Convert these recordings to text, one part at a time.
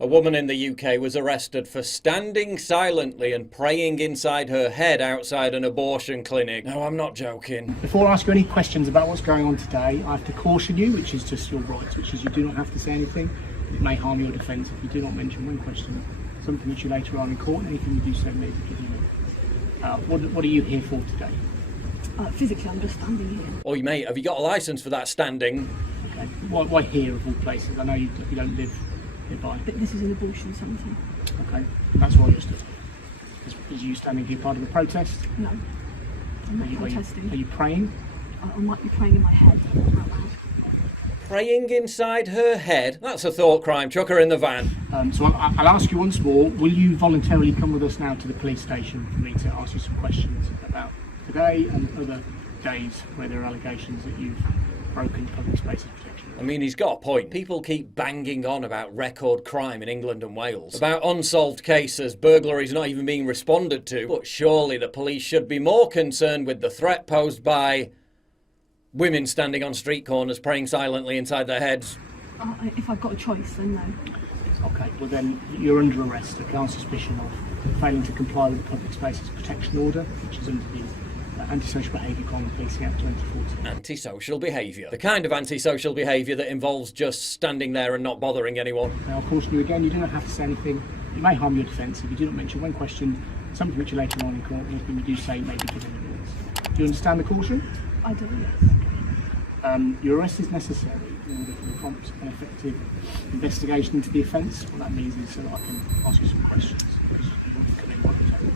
A woman in the UK was arrested for standing silently and praying inside her head outside an abortion clinic. No, I'm not joking. Before I ask you any questions about what's going on today, I have to caution you, which is just your rights, which is you do not have to say anything. It may harm your defence if you do not mention one question, something which you later on in court, anything you do say may be given. What are you here for today? Physically, I'm just standing here. Oi mate, have you got a licence for that standing? Okay. Why here of all places? I know you don't live nearby. But this is an abortion centre. Okay, that's why you're stood. Is you standing here part of the protest? No, I'm not protesting. Are you praying? I might be praying in my head out loud. Praying inside her head? That's a thought crime. Chuck her in the van. So I'll ask you once more, will you voluntarily come with us now to the police station for me to ask you some questions about today and other days where there are allegations that you've broken public spaces protection? I mean, he's got a point. People keep banging on about record crime in England and Wales, about unsolved cases, burglaries not even being responded to. But surely the police should be more concerned with the threat posed by women standing on street corners praying silently inside their heads. If I've got a choice, then no. Okay, well then you're under arrest on suspicion of failing to comply with the Public Spaces Protection Order, which is under the Antisocial Behaviour Crime and Policing Act 2014. Antisocial behaviour. The kind of antisocial behaviour that involves just standing there and not bothering anyone. Now, I'll caution you again, you do not have to say anything. It may harm your defence if you do not mention one question, something which you later on in court, anything you do say may be given evidence. Do you understand the caution? I do, yes. Your arrest is necessary in order for the prompt and effective investigation into the offence. What that means is so that I can ask you some questions because you want to come in voluntarily.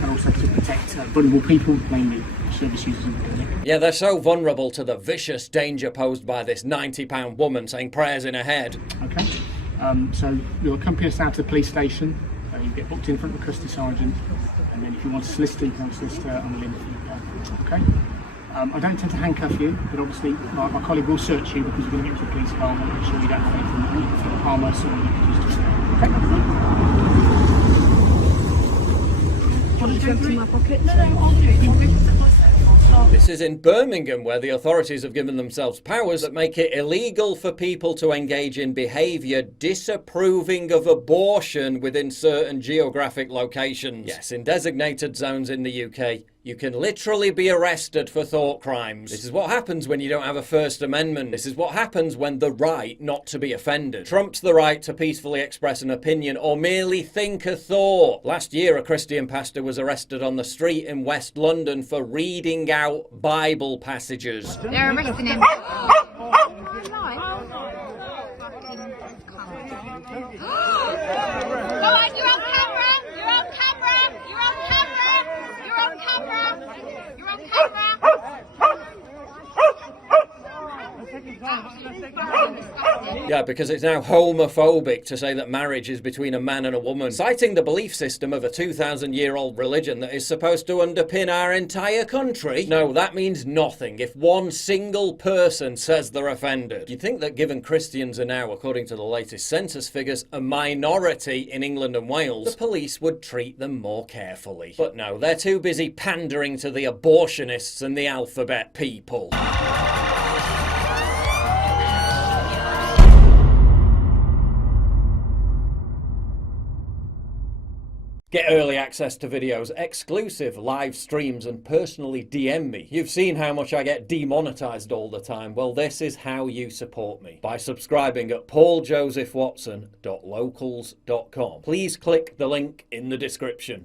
And also to protect vulnerable people, mainly service users in the clinic. Yeah, they're so vulnerable to the vicious danger posed by this £90 woman saying prayers in her head. Okay, so you'll accompany us out to the police station. You get booked in front of the custody sergeant, and then if you want a solicitor, you can have a solicitor on the limit for you. Okay. I don't tend to handcuff you, but obviously my colleague will search you because we're going to get to the police car and make sure you don't have anything that you can harm us or you can use to Do you want to empty my pockets? No, I'll do it. I'll go put it myself. This is in Birmingham, where the authorities have given themselves powers that make it illegal for people to engage in behaviour disapproving of abortion within certain geographic locations. Yes, in designated zones in the UK, you can literally be arrested for thought crimes. This is what happens when you don't have a First Amendment. This is what happens when the right not to be offended trumps the right to peacefully express an opinion or merely think a thought. Last year, a Christian pastor was arrested on the street in West London for reading out Bible passages. They're arresting him. Go on, you're on camera! You're on camera! You're on camera! You're on camera! You're on camera! Yeah, because it's now homophobic to say that marriage is between a man and a woman, citing the belief system of a 2,000-year-old religion that is supposed to underpin our entire country. No, that means nothing if one single person says they're offended. You'd think that given Christians are now, according to the latest census figures, a minority in England and Wales, the police would treat them more carefully. But no, they're too busy pandering to the abortionists and the alphabet people. Get early access to videos, exclusive live streams, and personally DM me. You've seen how much I get demonetized all the time. Well, this is how you support me. By subscribing at pauljosephwatson.locals.com. Please click the link in the description.